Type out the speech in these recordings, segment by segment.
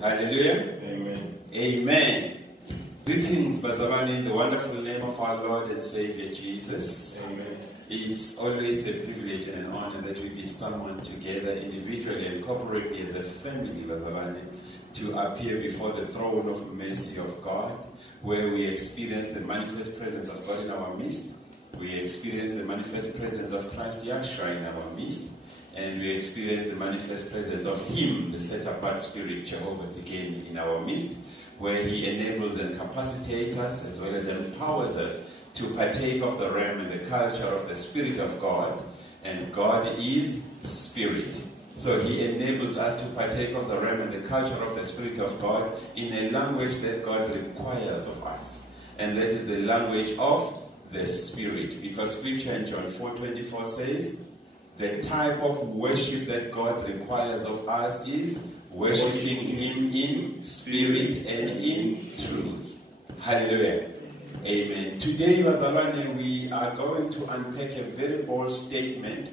Hallelujah. Amen. Amen. Greetings, Bazavani, in the wonderful name of our Lord and Savior Jesus. Amen. It's always a privilege and an honor that we be summoned together individually and corporately as a family, Bazavani, to appear before the throne of mercy of God, where we experience the manifest presence of God in our midst. We experience the manifest presence of Christ Yahshua in our midst. And we experience the manifest presence of Him, the set-apart Spirit, Jehovah, again in our midst, where He enables and capacitates us as well as empowers us to partake of the realm and the culture of the Spirit of God. And God is Spirit. So He enables us to partake of the realm and the culture of the Spirit of God in a language that God requires of us. And that is the language of the Spirit. Because Scripture in John 4:24 says, the type of worship that God requires of us is worshiping Him in spirit and in truth. Hallelujah. Amen. Today, Bazalwane, we are going to unpack a very bold statement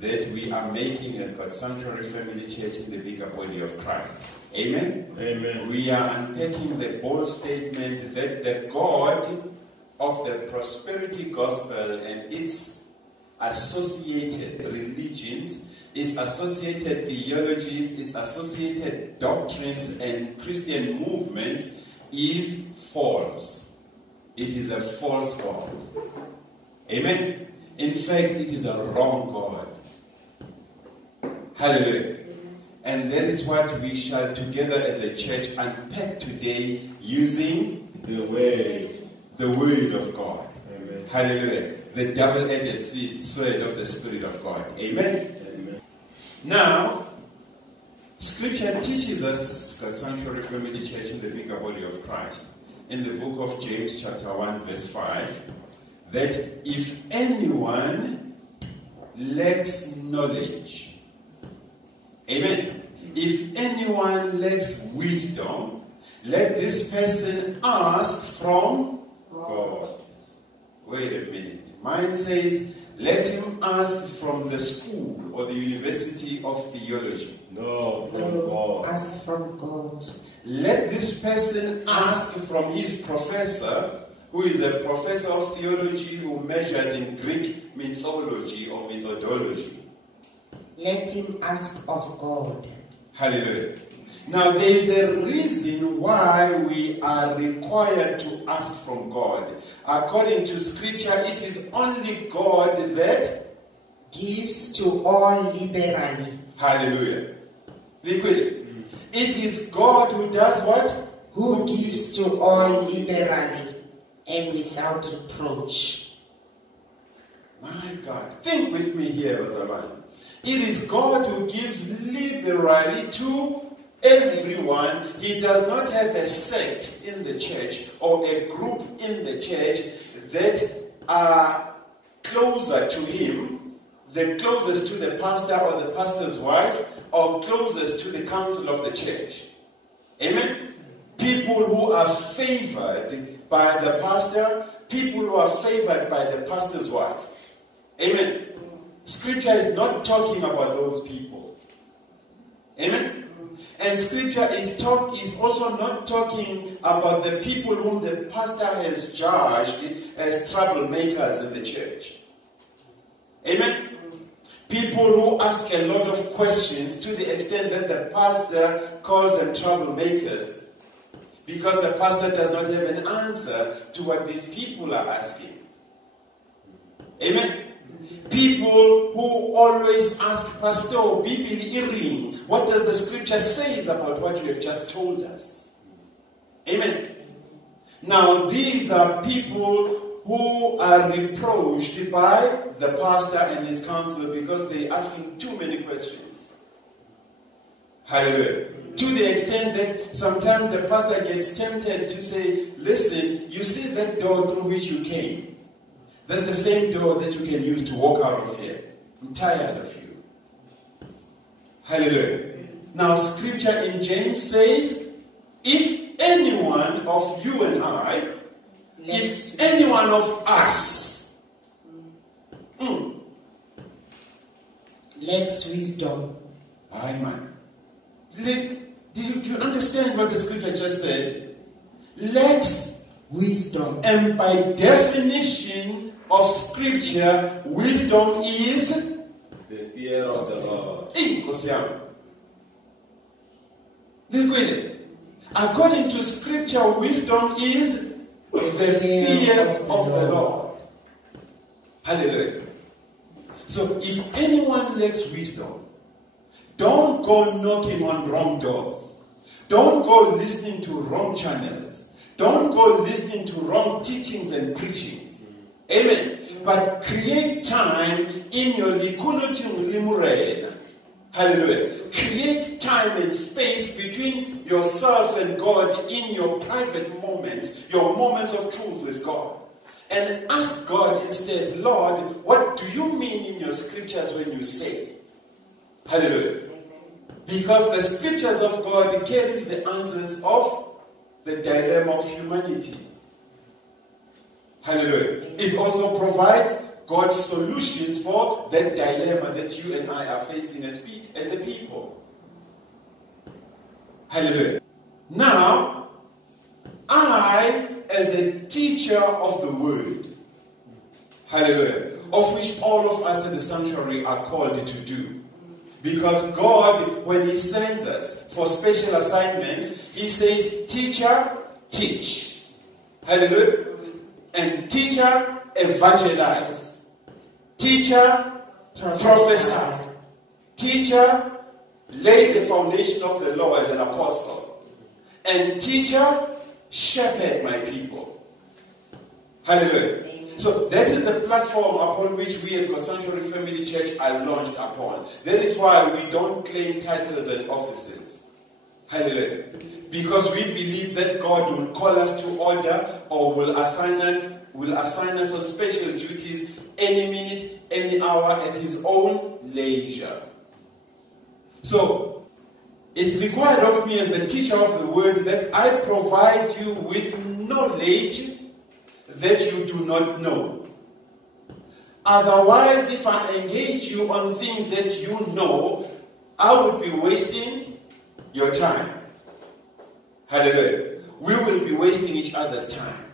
that we are making as God's Sanctuary Family Church in the bigger body of Christ. Amen? Amen. We are unpacking the bold statement that the God of the prosperity gospel and its associated religions, its associated theologies, its associated doctrines and Christian movements is false. It is a false God. Amen? In fact, it is a wrong God. Hallelujah. And that is what we shall together as a church unpack today using The way. the Word of God. Amen. Hallelujah. The double-edged sword of the Spirit of God. Amen? Amen. Now, Scripture teaches us, God's Sanctuary Family Church in the bigger body of Christ, in the book of James chapter 1 verse 5, that if anyone lacks knowledge, amen, if anyone lacks wisdom, let this person ask from God. Wait a minute. Mine says, let him ask from the school or the University of Theology. No, from God. Ask from God. Let this person ask from his professor, who is a professor of theology who measured in Greek mythology or methodology. Let him ask of God. Hallelujah. Now there is a reason why we are required to ask from God. According to Scripture, it is only God that Gives to all liberally. hallelujah. Liquid. It is God who does what? Who gives to all liberally and without reproach. My God. Think with me here, Bazalwane. It is God who gives liberally to everyone. He does not have a sect in the church or a group in the church that are closer to him, the closest to the pastor or the pastor's wife, or closest to the council of the church. Amen? People who are favored by the pastor, people who are favored by the pastor's wife. Amen? Scripture is not talking about those people. Amen? And Scripture is also not talking about the people whom the pastor has judged as troublemakers in the church. Amen? People who ask a lot of questions to the extent that the pastor calls them troublemakers because the pastor does not have an answer to what these people are asking. Amen? People who always ask, Pastor, Bibili Iring, what does the Scripture say about what you have just told us? Amen. Now, these are people who are reproached by the pastor and his council because they're asking too many questions. Hallelujah. To the extent that sometimes the pastor gets tempted to say, listen, you see that door through which you came? That's the same door that you can use to walk out of here. I'm tired of you. Hallelujah. Now, Scripture in James says, if anyone of you and I, if anyone of us lacks wisdom, aye man, Do you understand what the scripture just said? Let wisdom. And by definition of scripture, wisdom is The fear of the Lord. According to scripture, wisdom is the fear of the Lord. Hallelujah. So if anyone lacks wisdom, don't go knocking on wrong doors. Don't go listening to wrong channels. Don't go listening to wrong teachings and preachings. Amen. But create time in your likunutum limurena. Hallelujah. Create time and space between yourself and God in your private moments, your moments of truth with God. And ask God instead, Lord, what do you mean in your scriptures when you say? Hallelujah. Because the scriptures of God carries the answers of the dilemma of humanity. Hallelujah. It also provides God's solutions for that dilemma that you and I are facing as a people. Hallelujah. Now, I, as a teacher of the word, hallelujah, of which all of us in the sanctuary are called to do. Because God, when He sends us for special assignments, He says, teacher, teach. Hallelujah. And teacher, evangelize. Teacher, prophesy. Teacher, lay the foundation of the law as an apostle. And teacher, shepherd my people. Hallelujah. So that is the platform upon which we as God Sanctuary Family Church are launched upon. That is why we don't claim titles and offices. Hallelujah. Because we believe that God will call us to order or will assign us on special duties any minute, any hour at His own leisure. So it's required of me as the teacher of the word that I provide you with knowledge that you do not know. Otherwise, if I engage you on things that you know, I would be wasting your time. Hallelujah. We will be wasting each other's time.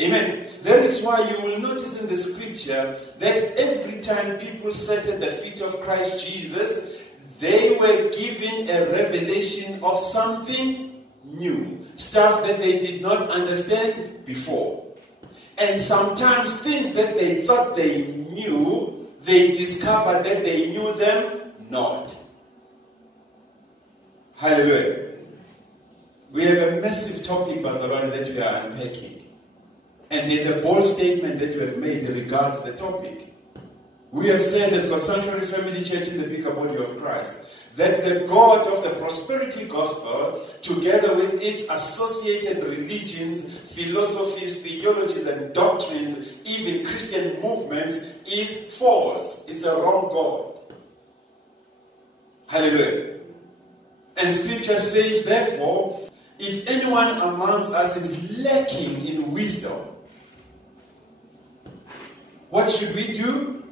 Amen. That is why you will notice in the scripture that every time people sat at the feet of Christ Jesus, they were given a revelation of something new. Stuff that they did not understand before. And sometimes things that they thought they knew, they discovered that they knew them not. Hallelujah. We have a massive topic, Bazarani, that we are unpacking. And there's a bold statement that we have made regards the topic. We have said as God Sanctuary Family Church in the bigger body of Christ, that the God of the prosperity gospel, together with its associated religions, philosophies, theologies, and doctrines, even Christian movements, is false. It's a wrong God. Hallelujah. And scripture says, therefore, if anyone amongst us is lacking in wisdom, what should we do?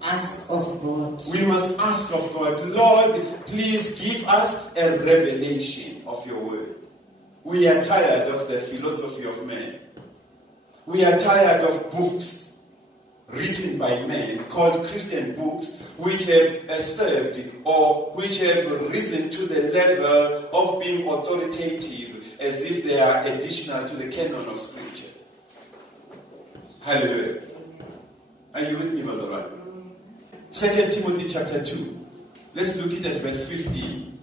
Ask of God. We must ask of God, Lord, please give us a revelation of your word. We are tired of the philosophy of men. We are tired of books written by men called Christian books which have usurped or which have risen to the level of being authoritative as if they are additional to the canon of scripture. Hallelujah. Are you with me, Mazarani? 2 Timothy chapter 2. Let's look at verse 15.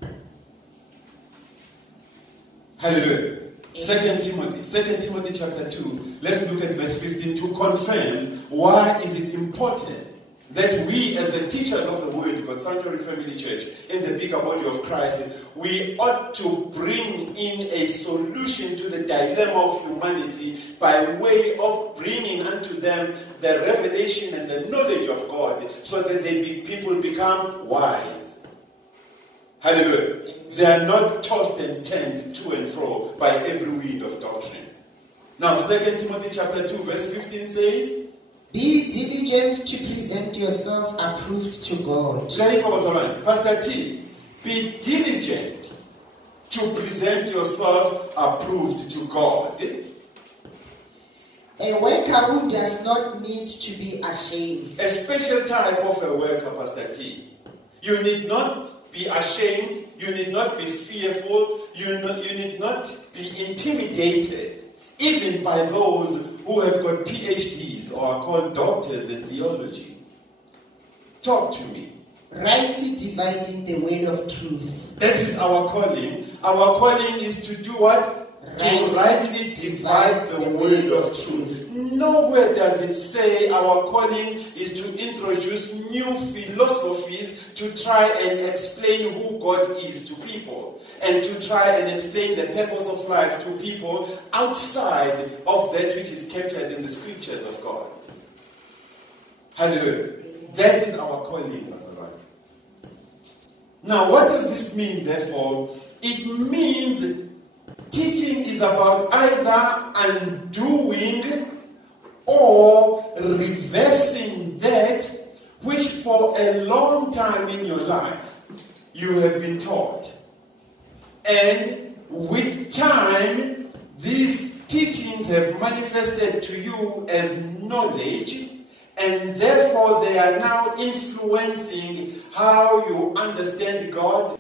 Hallelujah. 2 Timothy chapter 2. Let's look at verse 15 to confirm why is it important that we as the teachers of the word, God Sanctuary Family Church, in the bigger body of Christ, we ought to bring in a solution to the dilemma of humanity by way of bringing unto them the revelation and the knowledge of God so that people become wise. Hallelujah. They are not tossed and turned to and fro by every wind of doctrine. Now 2 Timothy chapter 2 verse 15 says, be diligent to present yourself approved to God. Pastor T, Be diligent to present yourself approved to God. A worker who does not need to be ashamed. A special type of a worker, Pastor T. You need not be ashamed. You need not be fearful. You need not be intimidated, even by those who have got PhDs or are called doctors in theology. Talk to me. Rightly dividing the word of truth. That is our calling. Our calling is to do what? To rightly divide the word of truth. Nowhere does it say our calling is to introduce new philosophies to try and explain who God is to people, and to try and explain the purpose of life to people outside of that which is captured in the scriptures of God. Hallelujah. That is our calling, Pastor Ryan. Now, what does this mean, therefore? It means teaching is about either undoing or reversing that which for a long time in your life you have been taught. And with time, these teachings have manifested to you as knowledge, and therefore they are now influencing how you understand God,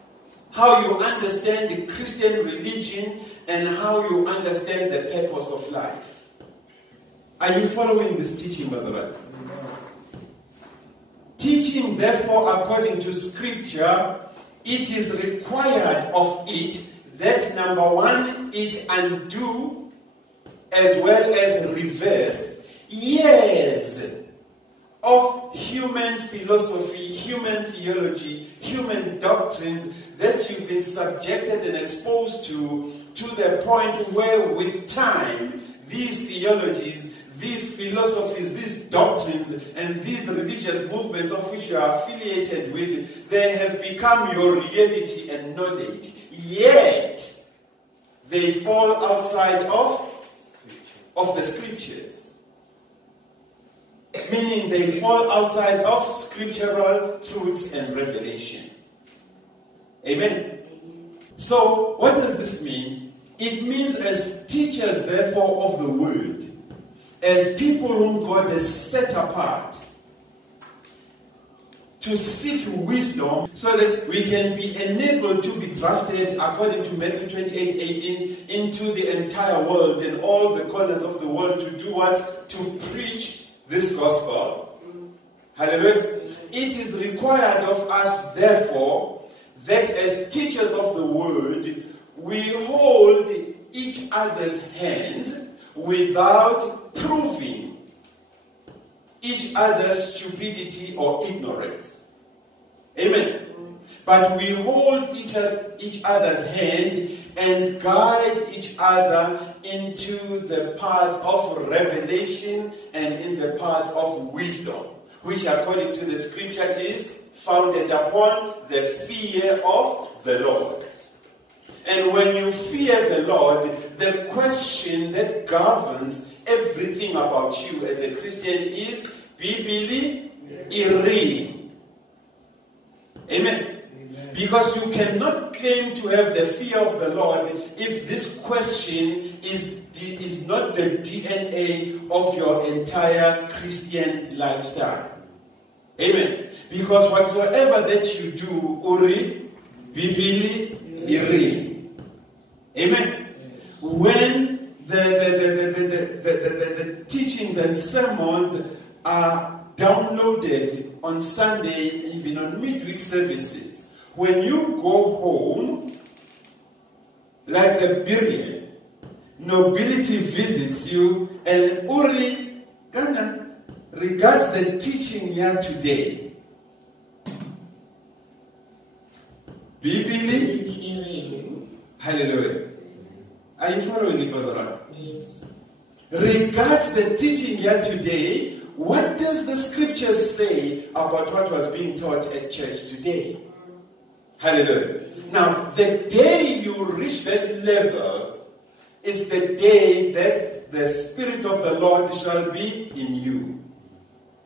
how you understand the Christian religion, and how you understand the purpose of life. Are you following this teaching, Brother Ryan? Teaching, therefore, according to Scripture, it is required of it that, number one, it undo as well as reverse years of human philosophy, human theology, human doctrines that you've been subjected and exposed to the point where with time these theologies, these philosophies, these doctrines, and these religious movements of which you are affiliated with, they have become your reality and knowledge. Yet, they fall outside of the scriptures. Meaning they fall outside of scriptural truths and revelation. Amen. So, what does this mean? It means as teachers, therefore, of the word, as people whom God has set apart to seek wisdom so that we can be enabled to be drafted, according to Matthew 28:18, into the entire world and all the corners of the world to do what? To preach this gospel. Hallelujah. It is required of us, therefore, that as teachers of the word, we hold each other's hands without proving each other's stupidity or ignorance. Amen. But we hold each other's hand and guide each other into the path of revelation and in the path of wisdom, which according to the scripture is founded upon the fear of the Lord. And when you fear the Lord, the question that governs everything about you as a Christian is Bibili Iri. Amen. Because you cannot claim to have the fear of the Lord if this question is not the DNA of your entire Christian lifestyle. Amen. Because whatsoever that you do, Uri, Bibili Iri. Amen. When the teachings and sermons are downloaded on Sunday, even on midweek services, when you go home, like the Berean, nobility visits you, and Uri Ghana regards the teaching here today. Bibili. Hallelujah. Are you following it, Brother Ron? Yes. Regards the teaching here today, what does the scriptures say about what was being taught at church today? Hallelujah. Now, the day you reach that level is the day that the Spirit of the Lord shall be in you,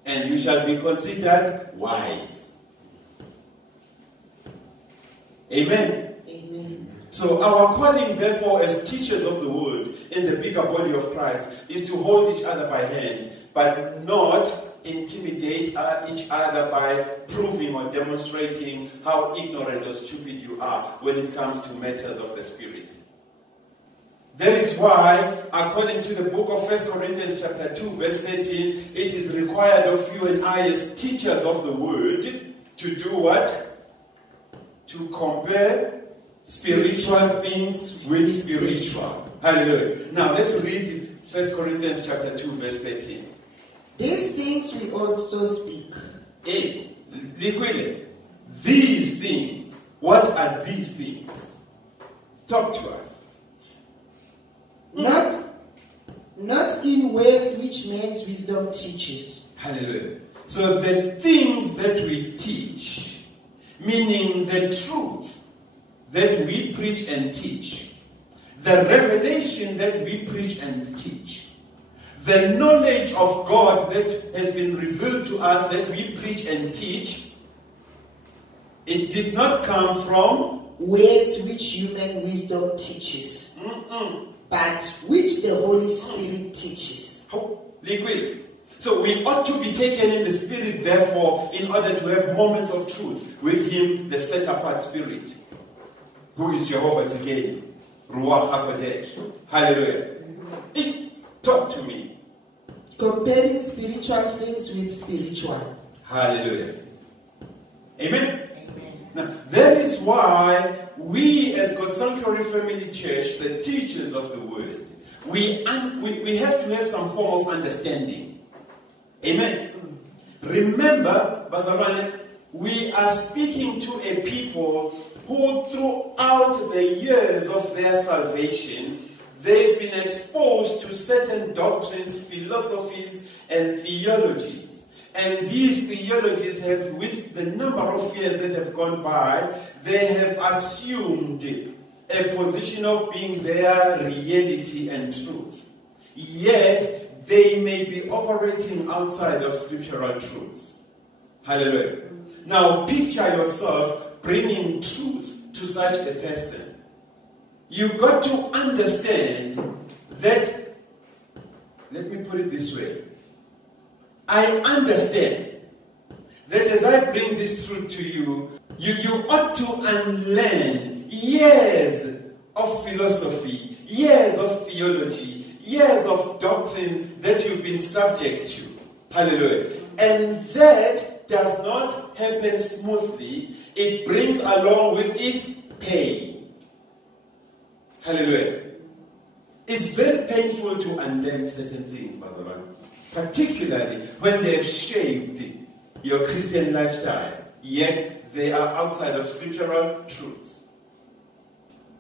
and you shall be considered wise. Amen. Amen. So our calling, therefore, as teachers of the word in the bigger body of Christ, is to hold each other by hand, but not intimidate each other by proving or demonstrating how ignorant or stupid you are when it comes to matters of the Spirit. That is why, according to the book of 1 Corinthians chapter 2, verse 13, it is required of you and I as teachers of the word to do what? To compare spiritual things with spiritual. Hallelujah. Now let's read 1 Corinthians chapter 2, verse 13. These things we also speak. Hey, liquid. These things. What are these things? Talk to us. Not in words which man's wisdom teaches. Hallelujah. So the things that we teach, meaning the truth that we preach and teach, the revelation that we preach and teach, the knowledge of God that has been revealed to us that we preach and teach, it did not come from words which human wisdom teaches, but which the Holy Spirit teaches. Liquid. So we ought to be taken in the Spirit, therefore, in order to have moments of truth with Him, the set-apart Spirit, who is Jehovah Tzidkenu, Ruach HaKodesh. Hallelujah. Talk to me. Comparing spiritual things with spiritual. Hallelujah. Amen? Now, that is why we as God's Sanctuary Family Church, the teachers of the Word, we have to have some form of understanding. Amen? Remember, Bazalwane, we are speaking to a people who throughout the years of their salvation, they've been exposed to certain doctrines, philosophies, and theologies. And these theologies have, with the number of years that have gone by, they have assumed a position of being their reality and truth. Yet, they may be operating outside of scriptural truths. Hallelujah. Now, picture yourself bringing truth to such a person. You've got to understand that, let me put it this way. I understand that as I bring this truth to you, you ought to unlearn years of philosophy, years of theology, years of doctrine that you've been subject to. Hallelujah. And that does not happen smoothly. It brings along with it pain. Hallelujah. It's very painful to unlearn certain things, Brother Man. Particularly when they have shaped your Christian lifestyle, yet they are outside of scriptural truths.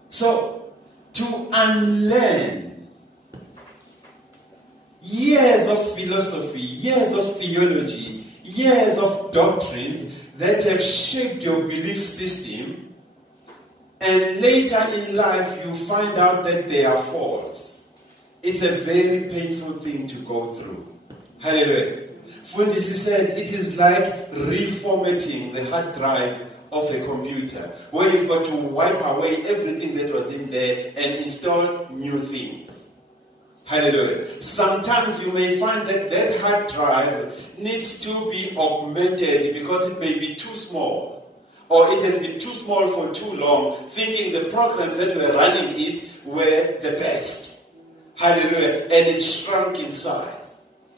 So, to unlearn years of philosophy, years of theology, years of doctrines that have shaped your belief system, and later in life you find out that they are false. It's a very painful thing to go through. Hallelujah. Fundisi said it is like reformatting the hard drive of a computer, where you've got to wipe away everything that was in there and install new things. Hallelujah. Sometimes you may find that that hard drive needs to be augmented because it may be too small, or it has been too small for too long, thinking the programs that were running it were the best. Hallelujah. And it shrunk in size.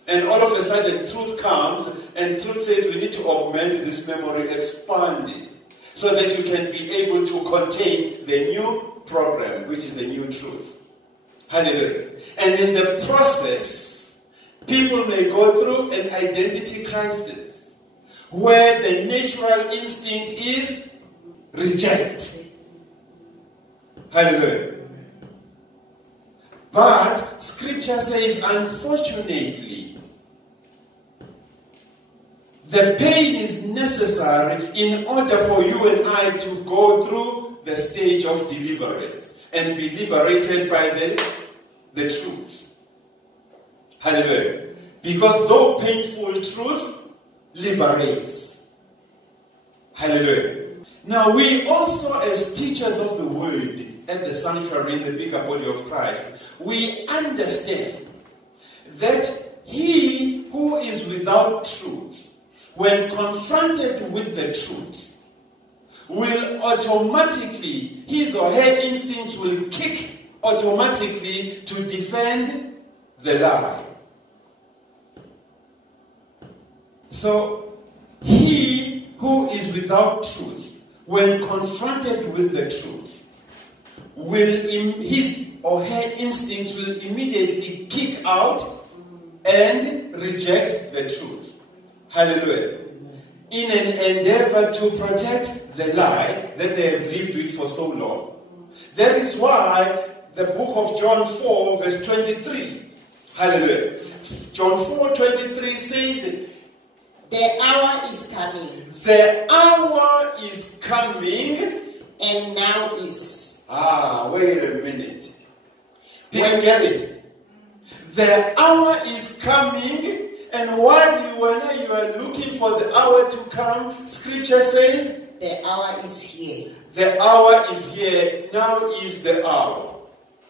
And all of a sudden, truth comes, and truth says we need to augment this memory, expand it, so that you can be able to contain the new program, which is the new truth. Hallelujah. And in the process, people may go through an identity crisis, where the natural instinct is reject. Hallelujah. But Scripture says, unfortunately, the pain is necessary in order for you and I to go through the stage of deliverance and be liberated by the truth. Hallelujah. Because though painful, truth liberates. Hallelujah. Now we also, as teachers of the word at the sanctuary in the bigger body of Christ, we understand that he who is without truth, when confronted with the truth, will automatically, his or her instincts will kick automatically to defend the lie. So, he who is without truth, when confronted with the truth, his or her instincts will immediately kick out and reject the truth. Hallelujah. In an endeavor to protect the lie that they have lived with for so long. That is why the book of John 4 verse 23. Hallelujah. John 4:23 says, the hour is coming. The hour is coming. And now is. Wait a minute. Did you get it? The hour is coming, and while you are looking for the hour to come, Scripture says, the hour is here. The hour is here. Now is the hour.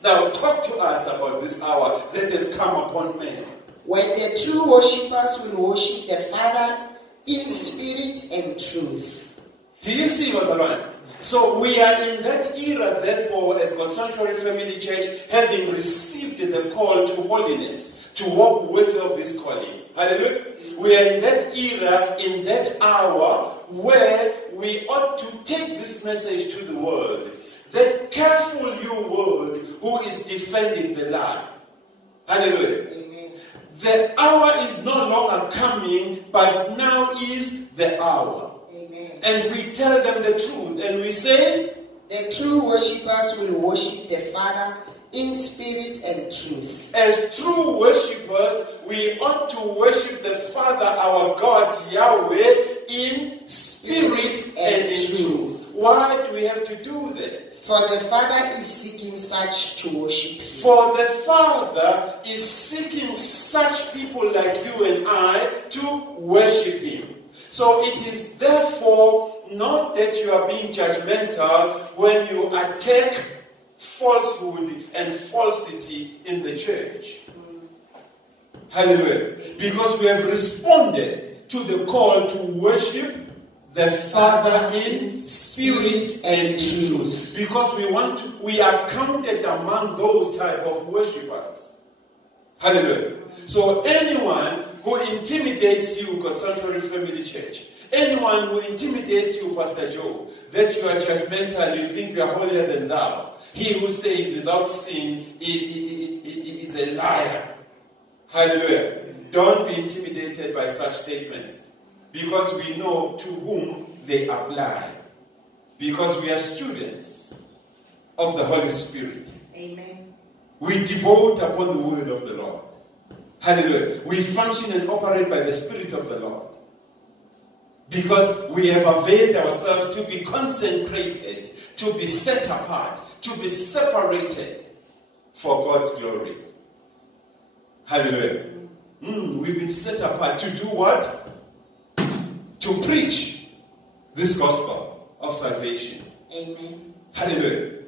Now talk to us about this hour that has come upon man. When the true worshippers will worship the Father in spirit and truth. Do you see what's going on? So we are in that era, therefore, as God's Sanctuary Family Church, having received the call to holiness, to walk worthy of this calling. Hallelujah. We are in that era, in that hour, where we ought to take this message to the world. That careful you world who is defending the lie. Hallelujah. Amen. The hour is no longer coming, but now is the hour. Amen. And we tell them the truth, and we say, the true worshippers will worship the Father in spirit and truth. As true worshippers, we ought to worship the Father, our God, Yahweh, in spirit and in truth. Why do we have to do that? For the Father is seeking such to worship Him. For the Father is seeking such people like you and I to worship Him. So it is therefore not that you are being judgmental when you attack falsehood and falsity in the church. Hallelujah. Because we have responded to the call to worship the Father in spirit and truth. Because we are counted among those type of worshippers. Hallelujah. So anyone who intimidates you, God's Sanctuary Family Church, anyone who intimidates you, Pastor Joe, that you are judgmental, you think you are holier than thou, he who says without sin is a liar. Hallelujah. Don't be intimidated by such statements, because we know to whom they apply. Because we are students of the Holy Spirit. Amen. We devote upon the word of the Lord. Hallelujah. We function and operate by the Spirit of the Lord. Because we have availed ourselves to be consecrated, to be set apart, to be separated for God's glory. Hallelujah. We've been set apart to do what? To preach this gospel of salvation. Amen. Hallelujah.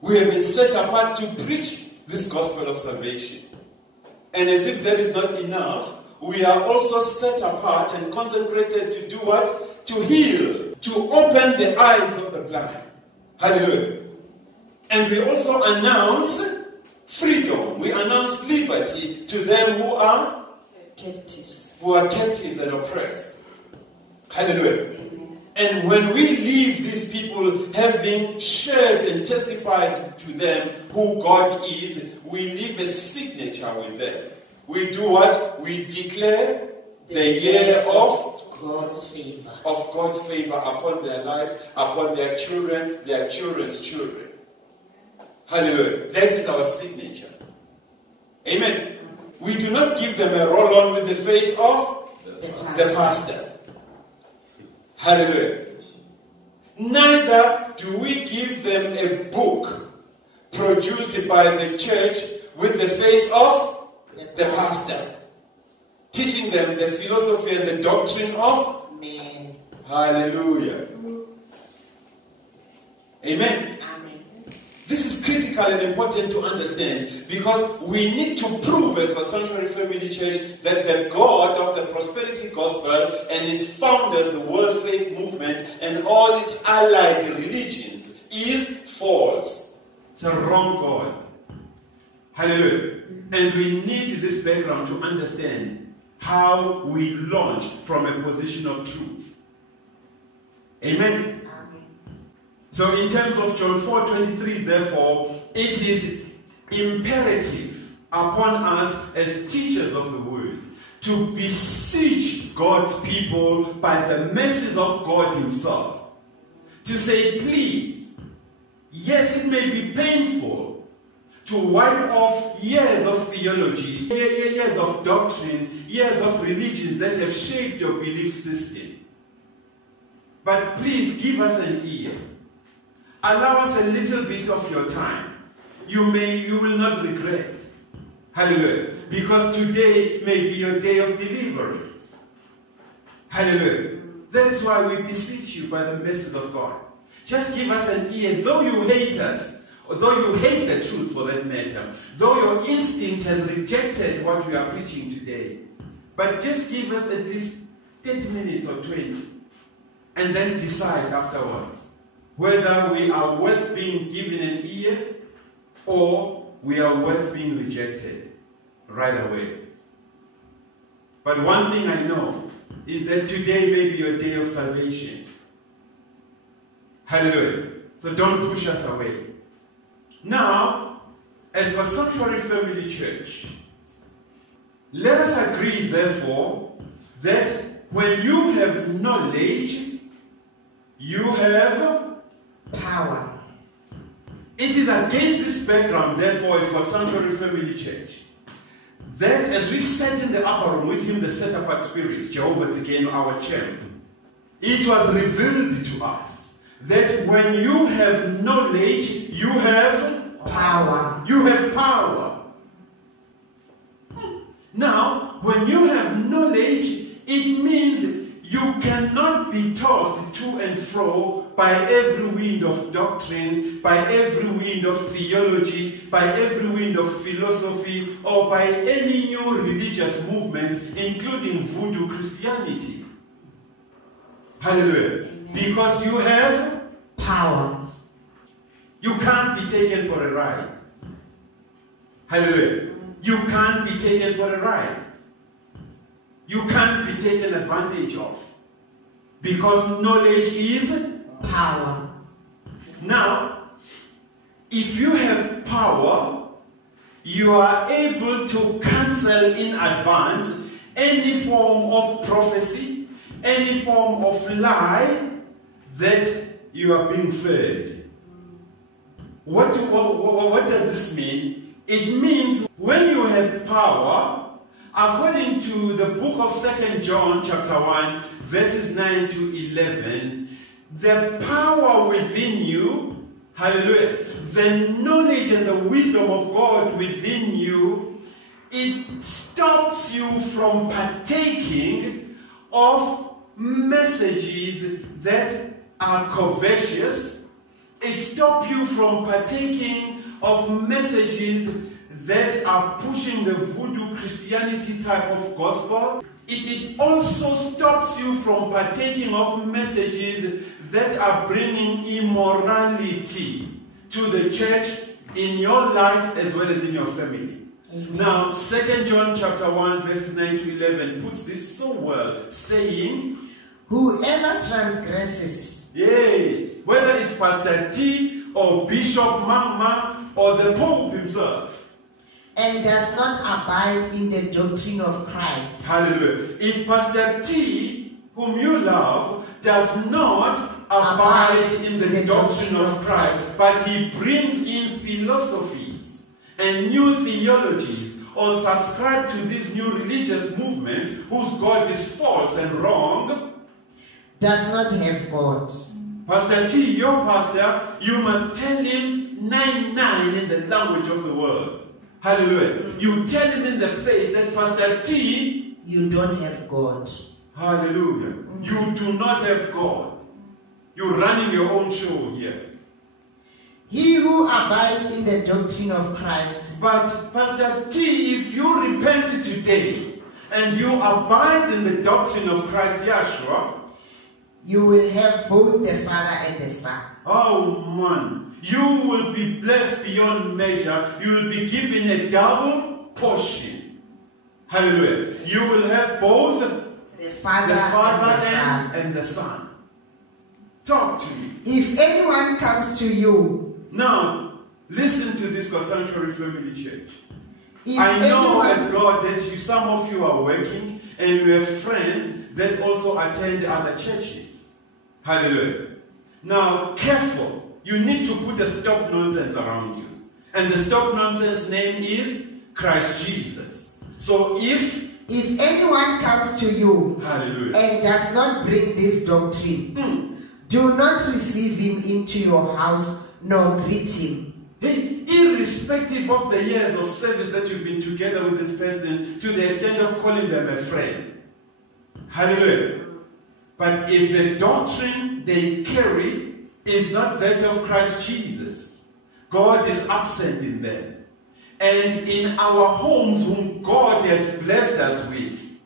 We have been set apart to preach this gospel of salvation. And as if that is not enough, we are also set apart and consecrated to do what? To heal, to open the eyes of the blind. Hallelujah. And we also announce freedom. We announce liberty to them who are captives. Who are captives and oppressed. Hallelujah. Amen. And when we leave these people having shared and testified to them who God is, we leave a signature with them. We do what? We declare the year of God's favor. Of God's favor upon their lives, upon their children, their children's children. Hallelujah. That is our signature. Amen. We do not give them a roll-on with the face of the pastor. Hallelujah. Neither do we give them a book produced by the church with the face of the pastor, teaching them the philosophy and the doctrine of man. Hallelujah. Amen. This is critical and important to understand because we need to prove as a Sanctuary Family Church that the God of the prosperity gospel and its founders, the World Faith Movement, and all its allied religions is false. It's a wrong God. Hallelujah. And we need this background to understand how we launch from a position of truth. Amen. So in terms of John 4:23, therefore, it is imperative upon us as teachers of the word to beseech God's people by the mercies of God himself. To say, please, yes, it may be painful to wipe off years of theology, years of doctrine, years of religions that have shaped your belief system. But please give us an ear. Allow us a little bit of your time. You will not regret. Hallelujah. Because today may be your day of deliverance. Hallelujah. That is why we beseech you by the mercies of God. Just give us an ear. Though you hate us, or though you hate the truth for that matter, though your instinct has rejected what we are preaching today, but just give us at least 30 minutes or 20 and then decide afterwards whether we are worth being given an ear or we are worth being rejected right away. But one thing I know is that today may be your day of salvation. Hallelujah. So don't push us away. Now, as for Sanctuary Family Church, let us agree, therefore, that when you have knowledge, you have power. It is against this background, therefore, as for Sanctuary Family Church, that as we sat in the upper room with him, the set-apart spirit, Jehovah Tzidkenu, our champ, it was revealed to us that when you have knowledge, you have power. You have power. Now, when you have knowledge, it means you cannot be tossed to and fro by every wind of doctrine, by every wind of theology, by every wind of philosophy, or by any new religious movements, including voodoo Christianity. Hallelujah. Amen. Because you have power. You can't be taken for a ride. Hallelujah. You can't be taken for a ride. You can't be taken advantage of. Because knowledge is power. Now, if you have power, you are able to cancel in advance any form of prophecy, any form of lie that you are being fed. What does this mean? It means when you have power, according to the book of 2 John chapter 1, verses 9 to 11, the power within you, hallelujah, the knowledge and the wisdom of God within you, it stops you from partaking of messages that are covetous. It stops you from partaking of messages that are pushing the voodoo Christianity type of gospel. It also stops you from partaking of messages that are bringing immorality to the church in your life as well as in your family. Amen. Now, 2 John chapter 1, verses 9 to 11 puts this so well, saying, whoever transgresses. Yes, whether it's Pastor T or Bishop Mama or the Pope himself, and does not abide in the doctrine of Christ. Hallelujah. If Pastor T, whom you love, does not abide in the doctrine of Christ, but he brings in philosophies and new theologies, or subscribe to these new religious movements whose God is false and wrong, does not have God. Pastor T, your pastor, you must tell him 9 in the language of the world. Hallelujah. You tell him in the face that Pastor T, you don't have God. Hallelujah. You do not have God. You're running your own show here. He who abides in the doctrine of Christ. But Pastor T, if you repent today and you abide in the doctrine of Christ Yeshua, you will have both the Father and the Son. oh man, you will be blessed beyond measure. You will be given a double portion. Hallelujah. You will have both The Father, and the Son. Talk to me. If anyone comes to you, Now, listen to this Sanctuary Family Church. if I know anyone, as God that some of you are working and you have friends that also attend other churches. Hallelujah. Now, careful. You need to put a stop nonsense around you. And the stop nonsense name is Christ Jesus. So if anyone comes to you, hallelujah, and does not bring this doctrine, do not receive him into your house, nor greet him. Hey, irrespective of the years of service that you've been together with this person, to the extent of calling them a friend. Hallelujah. But if the doctrine they carry is not that of Christ Jesus, God is absent in them. And in our homes whom God has blessed us with,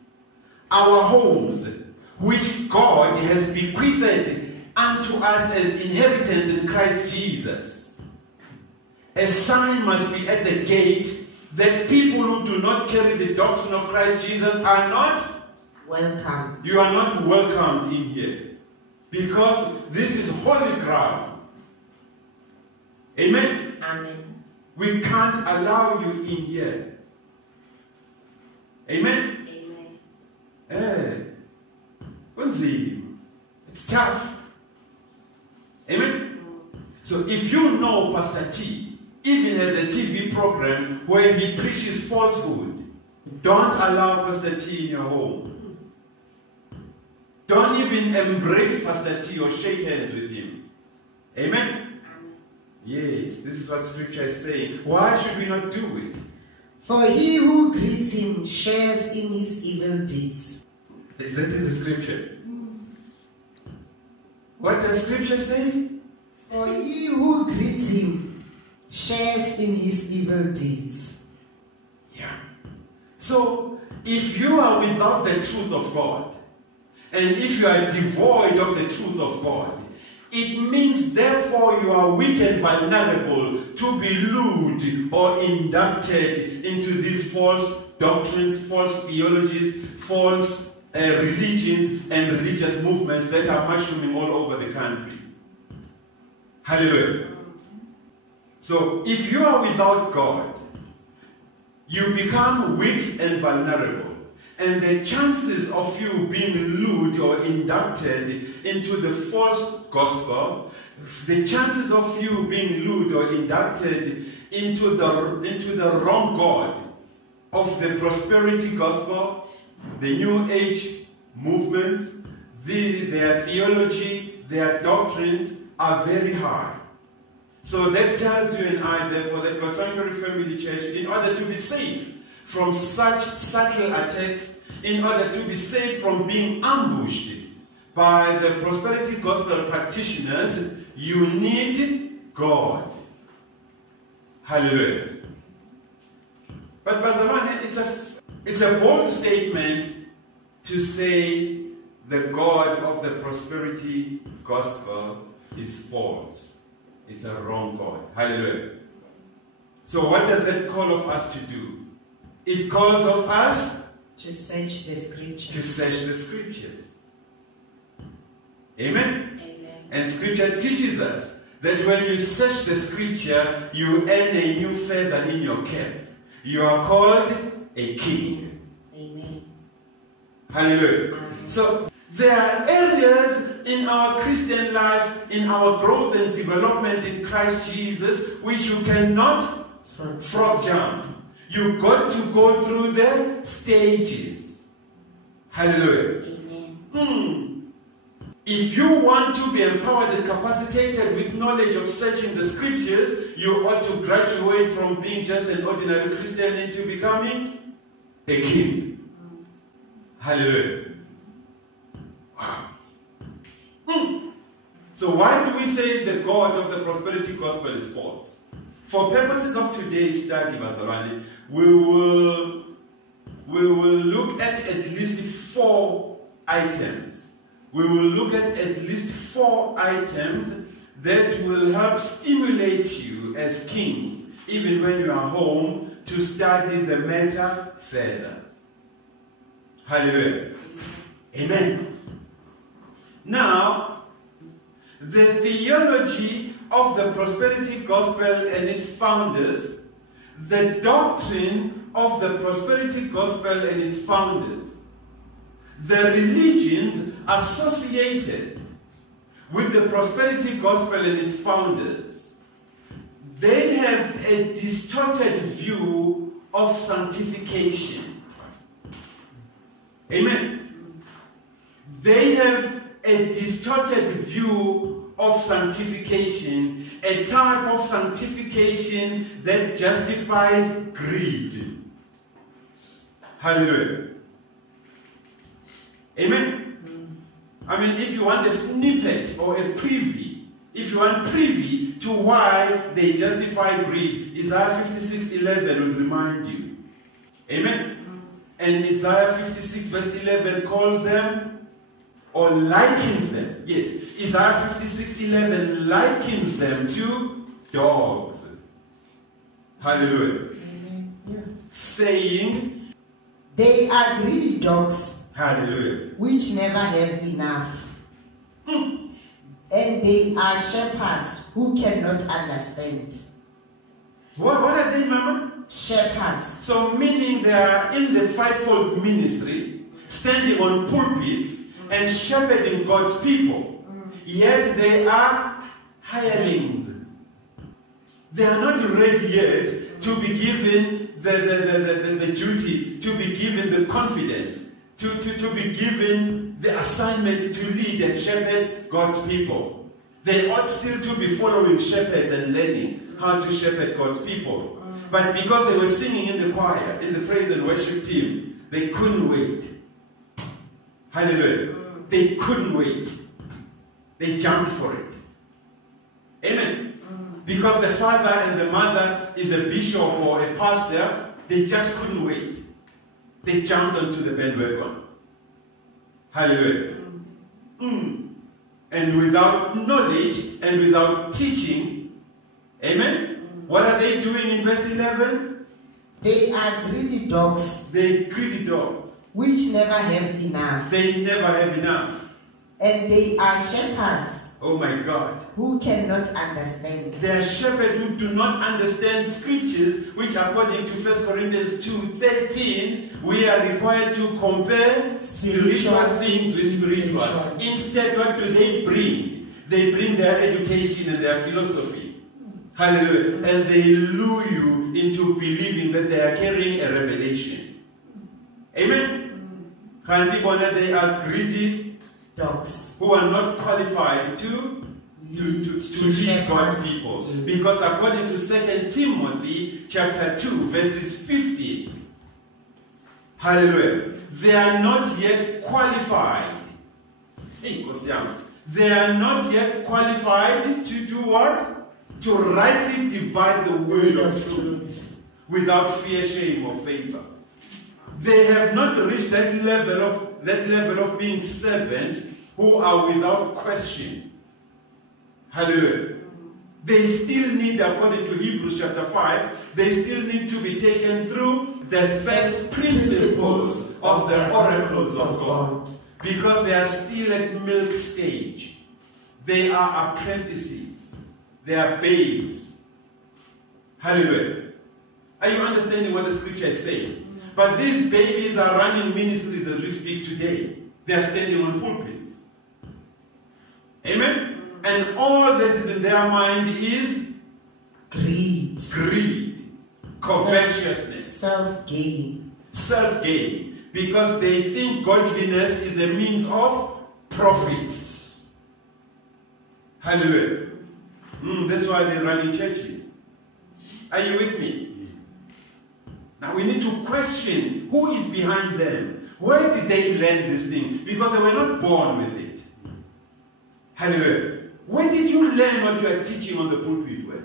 our homes which God has bequeathed unto us as inheritance in Christ Jesus, a sign must be at the gate that people who do not carry the doctrine of Christ Jesus are not welcome. You are not welcomed in here. Because this is holy ground. Amen? Amen. We can't allow you in here. Amen? Amen. It's tough. Amen? So if you know Pastor T even has a TV program where he preaches falsehood, don't allow Pastor T in your home. Don't even embrace Pastor T or shake hands with him. Amen? Yes, this is what Scripture is saying. Why should we not do it? For he who greets him shares in his evil deeds. Is that in the Scripture? What the Scripture says? For he who greets him shares in his evil deeds. Yeah. So, if you are without the truth of God, and if you are devoid of the truth of God, it means therefore you are weak and vulnerable to be lured or inducted into these false doctrines, false theologies, false religions and religious movements that are mushrooming all over the country. Hallelujah. So if you are without God, you become weak and vulnerable. And the chances of you being lured or inducted into the false gospel, the chances of you being lured or inducted into the wrong God of the prosperity gospel, the New Age movements, their theology, their doctrines are very high. So that tells you and I, therefore, that Sanctuary Family Church, in order to be safe from such subtle attacks, in order to be safe from being ambushed by the prosperity gospel practitioners, you need God. Hallelujah. But Bazamane, it's a bold statement to say the God of the prosperity gospel is false. It's a wrong God. Hallelujah. So what does that call of us to do? It calls of us to search the Scriptures. To search the Scriptures. Amen? Amen. And Scripture teaches us that when you search the Scripture, you earn a new feather in your cap. You are called a king. Amen. Hallelujah. Amen. So there are areas in our Christian life, in our growth and development in Christ Jesus, which you cannot frog jump. You've got to go through the stages. Hallelujah. Amen. If you want to be empowered and capacitated with knowledge of searching the Scriptures, you ought to graduate from being just an ordinary Christian into becoming a king. So So why do we say the God of the prosperity gospel is false? For purposes of today's study, Bazalwane, we will look at least 4 items. We will look at least 4 items that will help stimulate you as kings, even when you are home, to study the matter further. Hallelujah. Amen. Now, the theology of the prosperity gospel and its founders, the doctrine of the prosperity gospel and its founders, the religions associated with the prosperity gospel and its founders, they have a distorted view of sanctification. Amen. They have a distorted view of sanctification, a type of sanctification that justifies greed. Hallelujah. Amen. I mean, if you want a snippet or a preview, if you want privy to why they justify greed, Isaiah 56:11 will remind you. Amen. And Isaiah 56 verse 11 calls them or likens them. Yes, Isaiah 56:11 likens them to dogs. Hallelujah. Yeah. Saying, they are greedy dogs. hallelujah. Which never have enough. And they are shepherds who cannot understand. What are they, Mama? Shepherds. So meaning they are in the fivefold ministry, standing on pulpits and shepherding God's people. Yet they are hirelings. They are not ready yet to be given the duty, to be given the confidence, to be given the assignment to lead and shepherd God's people. They ought still to be following shepherds and learning how to shepherd God's people. But because they were singing in the choir, in the praise and worship team, they couldn't wait. Hallelujah. They couldn't wait. They jumped for it. Amen. Because the father and the mother is a bishop or a pastor, they just couldn't wait. They jumped onto the bandwagon. Hallelujah. And without knowledge and without teaching, amen? What are they doing in verse 11? They are greedy dogs. They're greedy dogs. Which never have enough. They never have enough. And they are shepherds. Oh my God. Who cannot understand. They are shepherds who do not understand scriptures, which according to 1 Corinthians 2:13, we are required to compare spiritual things with spiritual. Instead, what do they bring? They bring their education and their philosophy. Hallelujah. And they lure you into believing that they are carrying a revelation. Amen. They are greedy dogs who are not qualified to lead God's people. Because according to 2 Timothy chapter 2 verses 50, hallelujah, they are not yet qualified. They are not yet qualified to do what? To rightly divide the word of truth without fear, shame, or favor. They have not reached that level of being servants who are without question. Hallelujah. They still need, according to Hebrews chapter 5, they still need to be taken through the first principles of the oracles of God. Because they are still at milk stage. They are apprentices. They are babes. Hallelujah. Are you understanding what the scripture is saying? But these babies are running ministries as we speak today. They are standing on pulpits. Amen? And all that is in their mind is greed, covetousness, self-gain. Because they think godliness is a means of profit. Hallelujah. That's why they're running churches. Are you with me? Now we need to question who is behind them. Where did they learn this thing? Because they were not born with it. Hallelujah. Where did you learn what you are teaching on the pulpit with?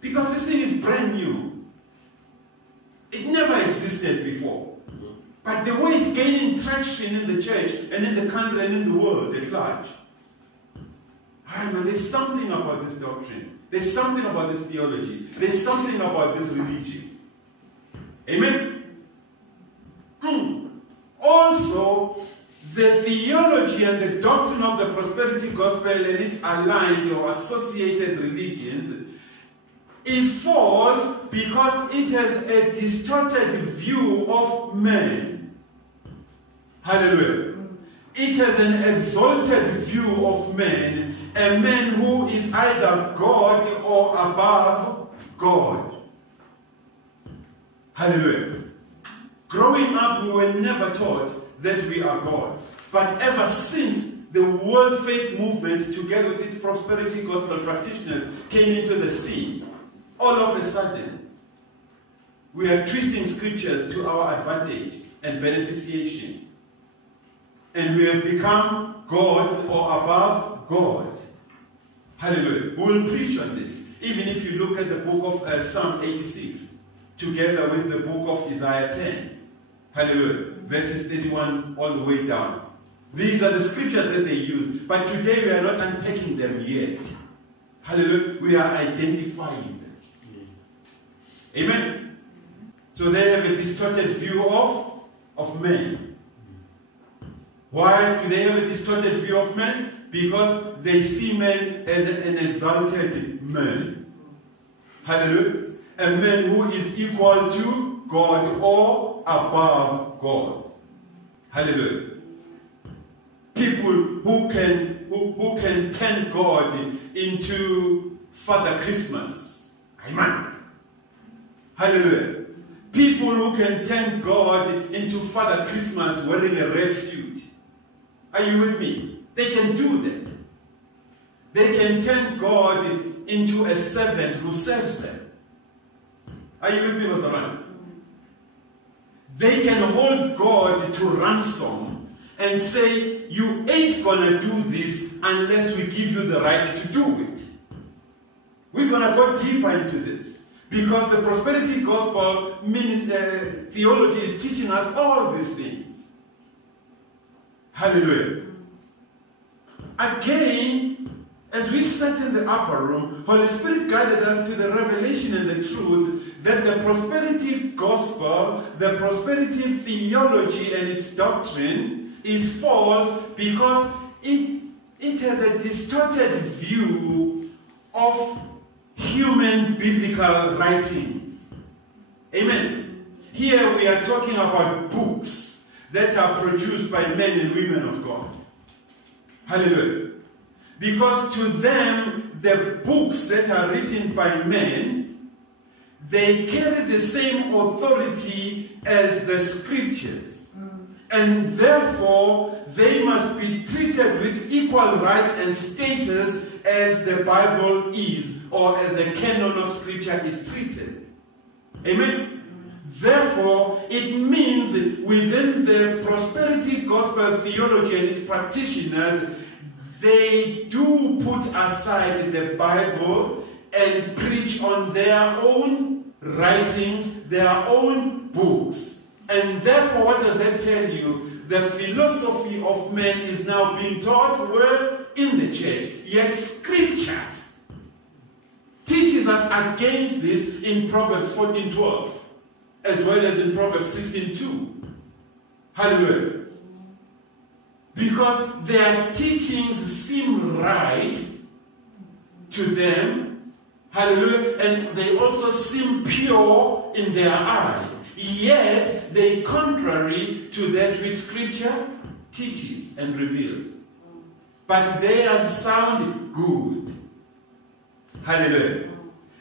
Because this thing is brand new. It never existed before. But the way it's gaining traction in the church and in the country and in the world at large. There's something about this doctrine. There's something about this theology. There's something about this religion. Amen? Also, the theology and the doctrine of the prosperity gospel and its aligned or associated religions is false because it has a distorted view of man. Hallelujah. It has an exalted view of man, a man who is either God or above God. Hallelujah. Growing up, we were never taught that we are God. But ever since the World Faith Movement, together with its prosperity gospel practitioners, came into the scene, all of a sudden, we are twisting scriptures to our advantage and beneficiation. And we have become gods or above God. Hallelujah. We will preach on this. Even if you look at the book of Psalm 86, together with the book of Isaiah 10. Hallelujah. Verses 31 all the way down. These are the scriptures that they use. But today we are not unpacking them yet. Hallelujah. We are identifying them. Amen. So they have a distorted view of men. Why do they have a distorted view of men? Because they see men as an exalted man. Hallelujah. A man who is equal to God or above God. Hallelujah. People who can turn God into Father Christmas. Amen. Hallelujah. People who can turn God into Father Christmas wearing a red suit. Are you with me? They can do that. They can turn God into a servant who serves them. Are you with me, Brother Ryan? They can hold God to ransom and say, you ain't gonna do this unless we give you the right to do it. We're gonna go deeper into this. Because the prosperity gospel theology is teaching us all these things. Hallelujah. Again, as we sat in the upper room, Holy Spirit guided us to the revelation and the truth that the prosperity gospel, the prosperity theology and its doctrine is false because it has a distorted view of human biblical writings. Amen. Here we are talking about books that are produced by men and women of God. Hallelujah. Because to them, the books that are written by men, they carry the same authority as the scriptures. And therefore, they must be treated with equal rights and status as the Bible is, or as the canon of scripture is treated. Amen? Therefore, it means within the prosperity gospel theology and its practitioners, they do put aside the Bible and preach on their own writings, their own books. And therefore, what does that tell you? The philosophy of man is now being taught where? In the church. Yet scriptures teaches us against this in Proverbs 14:12, as well as in Proverbs 16:2. Hallelujah. Because their teachings seem right to them. Hallelujah. And they also seem pure in their eyes. Yet they contrary to that which scripture teaches and reveals. But theirs sound good. Hallelujah.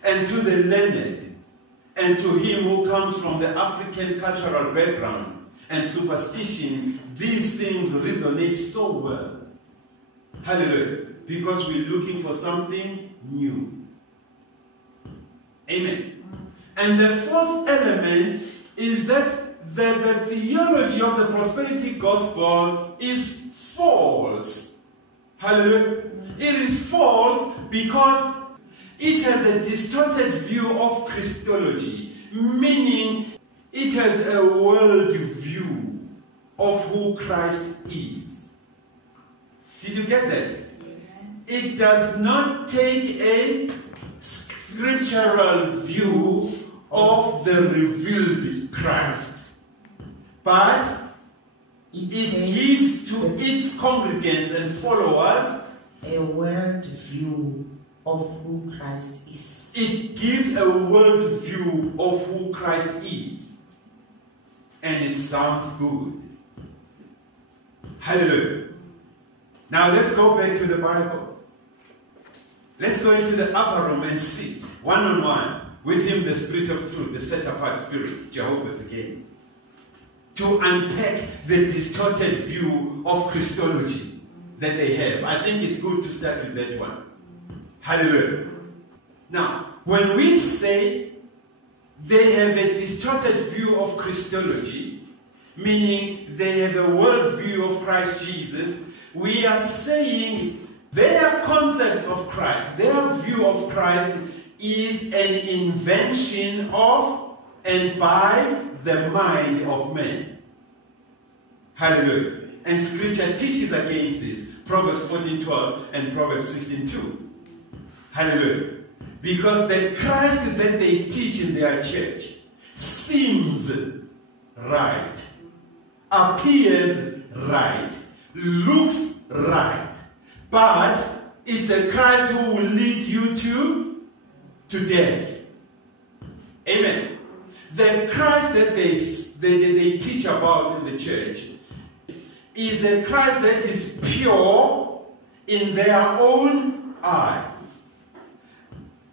And to the learned, and to him who comes from the African cultural background and superstition, these things resonate so well. Hallelujah. Because we're looking for something new. Amen. And the fourth element is that the theology of the prosperity gospel is false. Hallelujah. It is false because it has a distorted view of Christology, meaning it has a world view of who Christ is. Did you get that? It does not take a scriptural view of the revealed Christ, but it gives to its congregants and followers a world view of who Christ is. It gives a world view of who Christ is. And it sounds good. Hallelujah. Now let's go back to the Bible. Let's go into the upper room and sit one-on-one with him, the Spirit of truth, the set-apart Spirit, Jehovah again, to unpack the distorted view of Christology that they have. I think it's good to start with that one. Hallelujah. Now, when we say they have a distorted view of Christology, meaning they have a worldview of Christ Jesus, we are saying their concept of Christ, their view of Christ is an invention of and by the mind of man. Hallelujah. And Scripture teaches against this. Proverbs 14:12 and Proverbs 16:2. Hallelujah. Because the Christ that they teach in their church seems right, appears right, looks right, but it's a Christ who will lead you to death. Amen. The Christ that they teach about in the church is a Christ that is pure in their own eyes.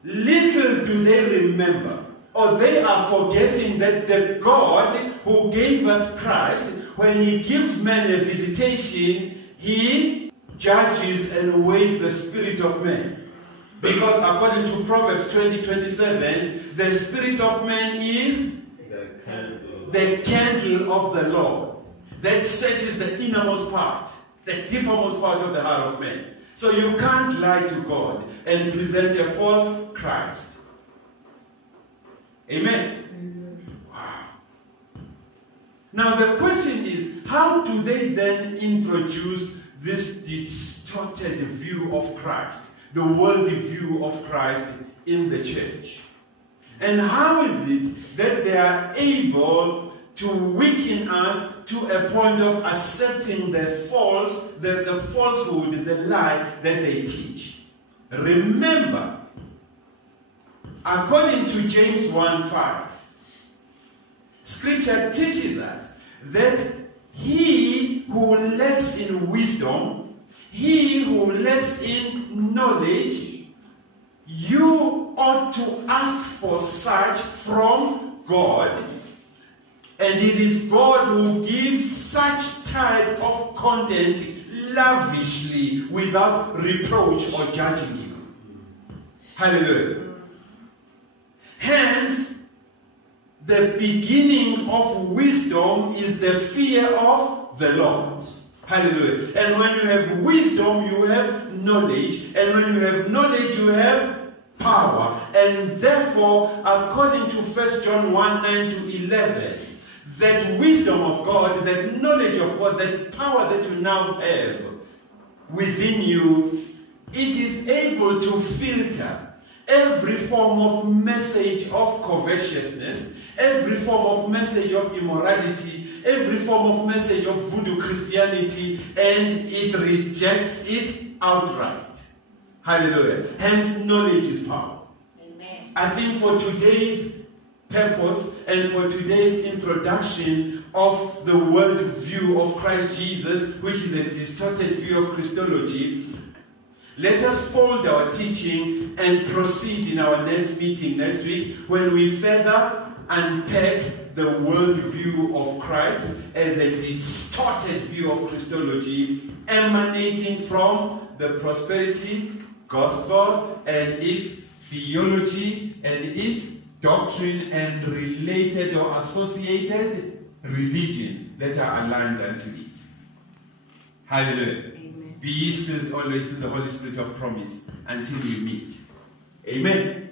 Little do they remember, or they are forgetting that the God who gave us Christ, when he gives man a visitation, he judges and weighs the spirit of man. Because according to Proverbs 20:27, the spirit of man is the candle of the Lord that searches the innermost part, the deepermost part of the heart of man. So you can't lie to God and present a false Christ. Amen. Wow. Now the question is, how do they then introduce this distorted view of Christ, the worldly view of Christ in the church? And how is it that they are able to weaken us to a point of accepting the falsehood, the lie that they teach? Remember, according to James 1:5, Scripture teaches us that he who lacks in wisdom, he who lacks in knowledge, you ought to ask for such from God. And it is God who gives such type of content lavishly without reproach or judging you. Hallelujah. Hence, the beginning of wisdom is the fear of the Lord. Hallelujah. And when you have wisdom, you have knowledge. And when you have knowledge, you have power. And therefore, according to 1 John 1:9-11, that wisdom of God, that knowledge of God, that power that you now have within you, it is able to filter every form of message of covetousness, every form of message of immorality, every form of message of voodoo Christianity, and it rejects it outright. Hallelujah. Hence, knowledge is power. Amen. I think for today's purpose and for today's introduction of the world view of Christ Jesus, which is a distorted view of Christology, let us fold our teaching and proceed in our next meeting next week when we further unpack the world view of Christ as a distorted view of Christology emanating from the prosperity gospel and its theology and its doctrine and related or associated religions that are aligned unto it. Hallelujah. Amen. be still always in the Holy Spirit of promise until you meet. Amen.